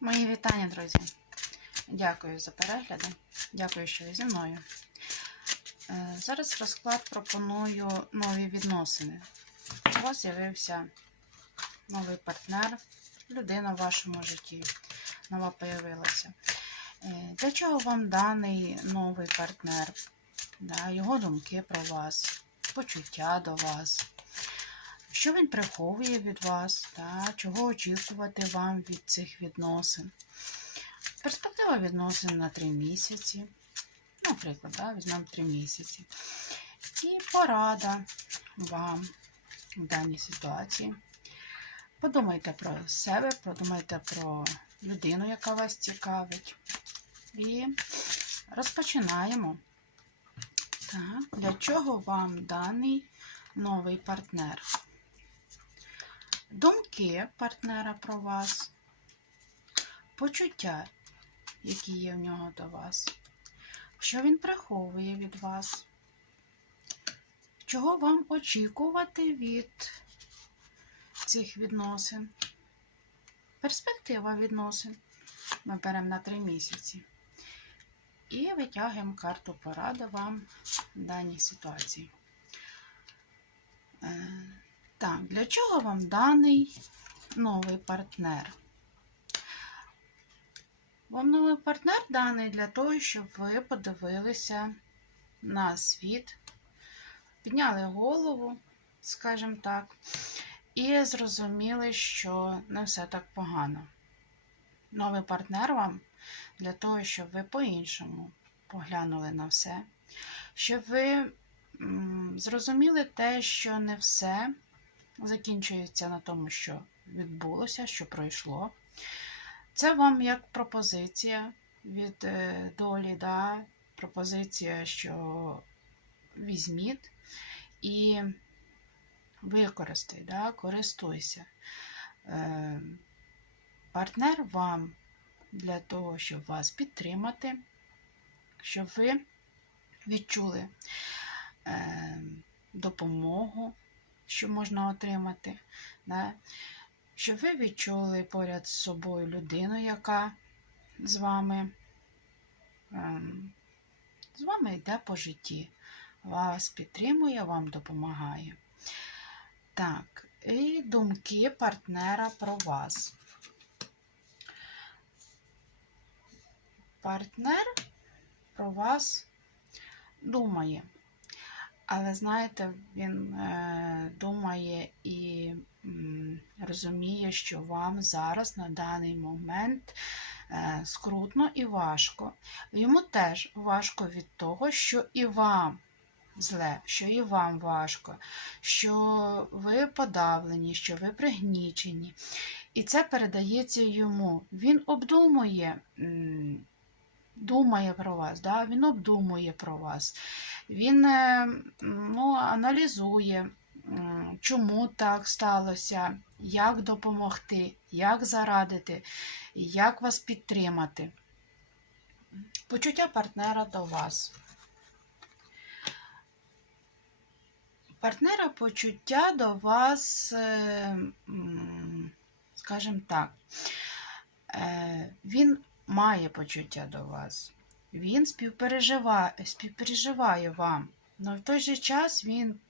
Мої вітання, друзі. Дякую за перегляди. Дякую, що ви зі мною. Е, Зараз розклад пропоную нові відносини. У вас з'явився новий партнер, людина в вашому житті. Нова появилася. Е, Для чого вам даний новий партнер? Його думки про вас, почуття до вас. Що він приховує від вас, та, чого очікувати вам від цих відносин? Перспектива відносин на 3 місяці. Наприклад, да, візьмемо 3 місяці. І порада вам в даній ситуації. Подумайте про себе, подумайте про людину, яка вас цікавить. І розпочинаємо. Так, для чого вам даний новий партнер? Думки партнера про вас, почуття, які є в нього до вас, що він приховує від вас, чого вам очікувати від цих відносин, перспектива відносин. Ми беремо на три місяці. І витягуємо карту поради вам в даній ситуації. Так, для чого вам даний новий партнер? Вам новий партнер даний для того, щоб ви подивилися на світ, підняли голову, скажімо так, і зрозуміли, що не все так погано. Новий партнер вам для того, щоб ви по-іншому поглянули на все, щоб ви зрозуміли те, що не все закінчується на тому, що відбулося, що пройшло. Це вам як пропозиція від е, долі, да? пропозиція, що візьміть і використай, да? користуйся. Е, партнер вам для того, щоб вас підтримати, щоб ви відчули е, допомогу, що можна отримати, да? щоб ви відчули поряд з собою людину, яка з вами, е, з вами йде по житті, вас підтримує, вам допомагає. Так, і думки партнера про вас. Партнер про вас думає. Але знаєте, він думає і розуміє, що вам зараз на даний момент е, скрутно і важко. Йому теж важко від того, що і вам зле, що і вам важко, що ви подавлені, що ви пригнічені. І це передається йому. Він обдумує. Думає про вас, да? він обдумує про вас, він е, ну, аналізує, чому так сталося, як допомогти, як зарадити, як вас підтримати. Почуття партнера до вас. Партнера почуття до вас, е, скажімо так, е, він має почуття до вас. Він співпереживає, співпереживає вам. Але в той же час він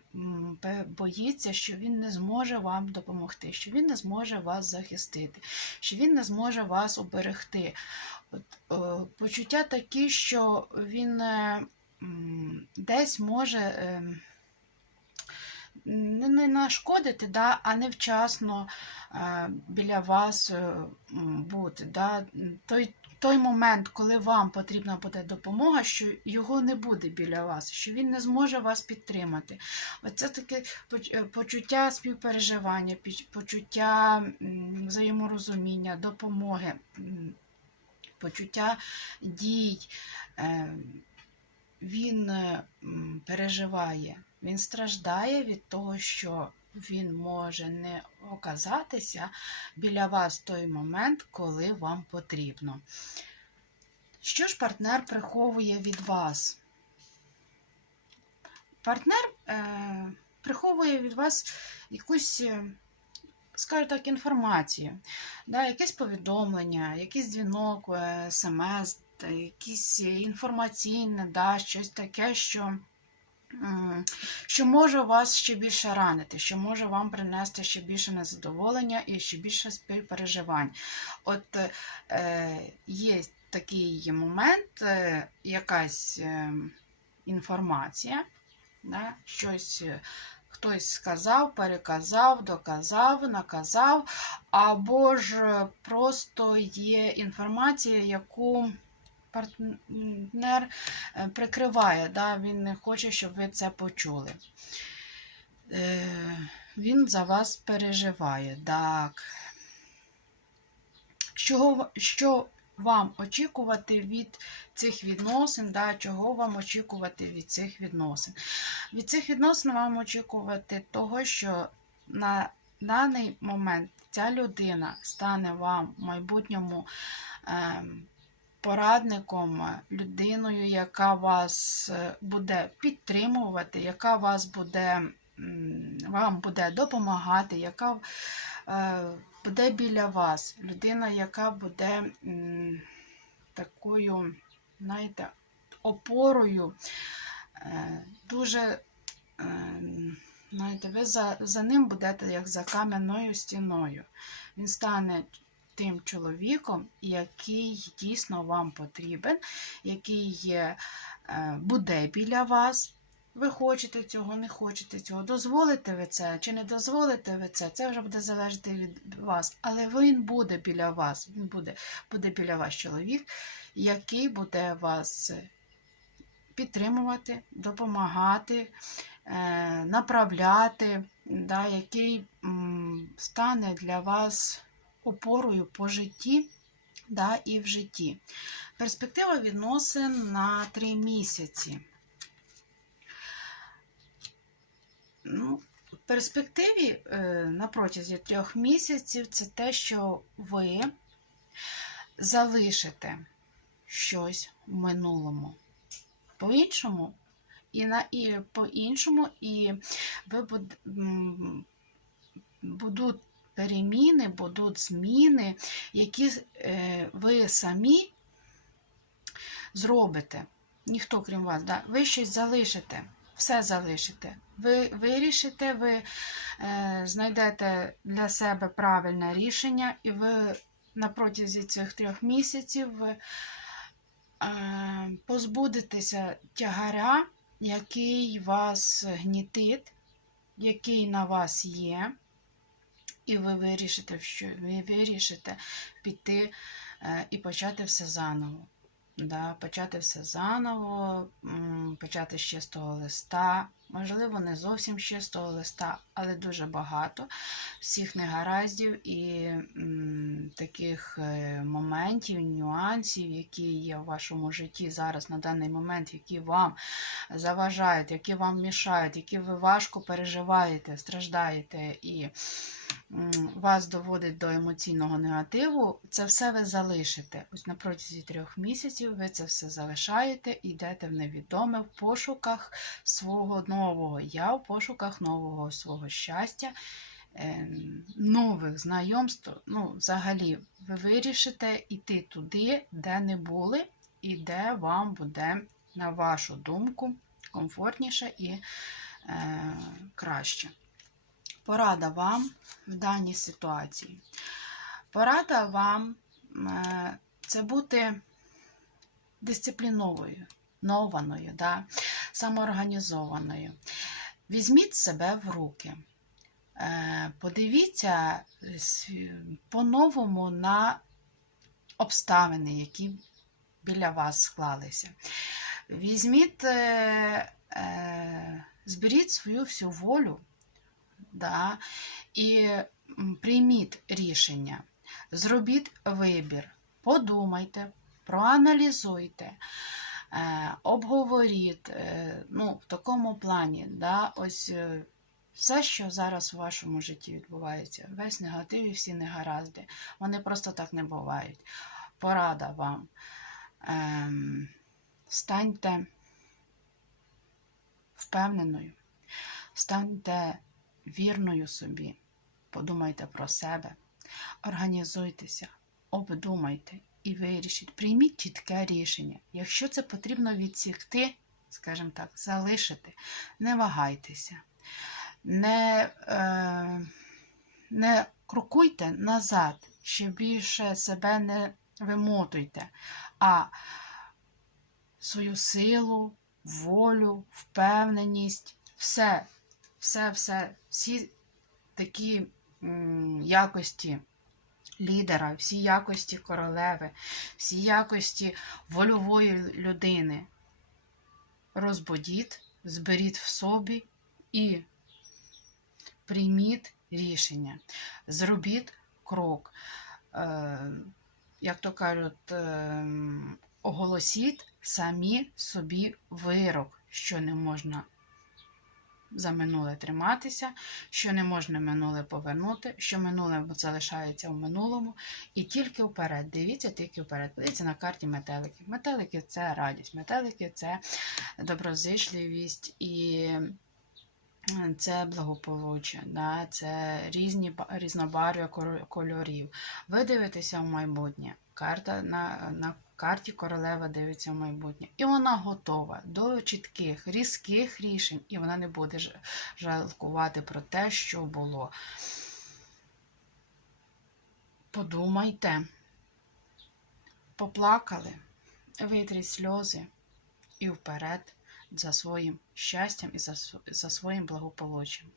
боїться, що він не зможе вам допомогти, що він не зможе вас захистити, що він не зможе вас оберегти. От, е, почуття такі, що він е, десь може. Е, не, не нашкодити, да, а невчасно е, біля вас е, бути. Да. Той, той момент, коли вам потрібна буде допомога, що його не буде біля вас, що він не зможе вас підтримати. Оце таке е, почуття співпереживання, почуття взаєморозуміння, допомоги, почуття дій. Е, він е, переживає, він страждає від того, що він може не оказатися біля вас в той момент, коли вам потрібно. Що ж партнер приховує від вас? Партнер е, приховує від вас якусь е, скажу так, інформацію, да, якесь повідомлення, якийсь дзвінок, е, смс, якісь інформаційне, да, щось таке, що. Що може вас ще більше ранити, що може вам принести ще більше незадоволення і ще більше співпереживань. От е, є такий момент, е, якась е, інформація, да, щось е, хтось сказав, переказав, доказав, наказав, або ж просто є інформація, яку партнер е, прикриває, да, він не хоче, щоб ви це почули. Е, Він за вас переживає. Так. Що, що вам очікувати від цих відносин, да, чого вам очікувати від цих відносин? Від цих відносин вам очікувати того, що на даний момент ця людина стане вам в майбутньому ем, порадником, людиною, яка вас е, буде підтримувати, яка вас буде, вам буде допомагати, яка е, буде біля вас. Людина, яка буде такою, знаєте, опорою, е, дуже, е, знаєте, ви за, за ним будете як за кам'яною стіною. Він стане тим чоловіком, який дійсно вам потрібен, який е, буде біля вас. Ви хочете цього, не хочете цього, дозволите ви це чи не дозволите ви це, це вже буде залежати від вас. Але він буде біля вас, він буде, буде біля вас чоловік, який буде вас підтримувати, допомагати, е, направляти, да, який стане для вас опорою по житті да, і в житті. Перспектива відносин на 3 місяці. Ну, в перспективі е, на протязі трьох місяців це те, що ви залишите щось в минулому. По-іншому, і на і по-іншому, і ви буд, м, будуть переміни, будуть зміни, які е, ви самі зробите. Ніхто крім вас, да? ви щось залишите, все залишите. Ви вирішите, ви е, знайдете для себе правильне рішення, і ви на протязі цих трьох місяців ви е, позбудетеся тягаря, який вас гнітить, який на вас є. І ви вирішите, що ви вирішите піти е, і почати все заново. Да, почати все заново, почати з чистого листа. Можливо, не зовсім з чистого листа, але дуже багато всіх негараздів і м, таких е, моментів, нюансів, які є в вашому житті зараз на даний момент, які вам заважають, які вам мішають, які ви важко переживаєте, страждаєте і вас доводить до емоційного негативу, це все ви залишите. Ось на протязі трьох місяців ви це все залишаєте йдете в невідоме в пошуках свого нового я, в пошуках нового свого щастя, е, нових знайомств. Ну, взагалі, ви вирішите йти туди, де не були, і де вам буде, на вашу думку, комфортніше і е, краще. Порада вам в даній ситуації. Порада вам е, це бути дисципліновою, нованою, да? самоорганізованою. Візьміть себе в руки. Е, Подивіться по-новому на обставини, які біля вас склалися. Візьміть, е, зберіть свою всю волю да, і прийміть рішення, зробіть вибір, подумайте, проаналізуйте, е, обговоріть, е, ну, в такому плані, да, ось е, все, що зараз у вашому житті відбувається, весь негатив і всі негаразди, вони просто так не бувають. Порада вам. Ем, станьте впевненою, станьте вірною собі, подумайте про себе, організуйтеся, обдумайте і вирішіть. Прийміть чітке рішення. Якщо це потрібно відсікти, скажімо так, залишити, не вагайтеся, не, е, не крокуйте назад, ще більше себе не вимотуйте, а свою силу, волю, впевненість, все, все, все, всі такі якості лідера, всі якості королеви, всі якості вольової людини. Розбудіть, зберіть в собі і прийміть рішення, зробіть крок. Е, як то кажуть, е, оголосіть самі собі вирок, що не можна за минуле триматися, що не можна минуле повернути, що минуле залишається в минулому, і тільки вперед. Дивіться, тільки вперед. Дивіться на карті метелики. Метелики це радість, метелики це доброзичливість і це благополуччя, да? це різні ба- різнобарв'я кольорів. Ви дивитеся в майбутнє. Карта на, на карті королева дивиться в майбутнє. І вона готова до чітких, різких рішень, і вона не буде жалкувати про те, що було. Подумайте, поплакали, витріть сльози і вперед за своїм щастям і за, своїм благополуччям.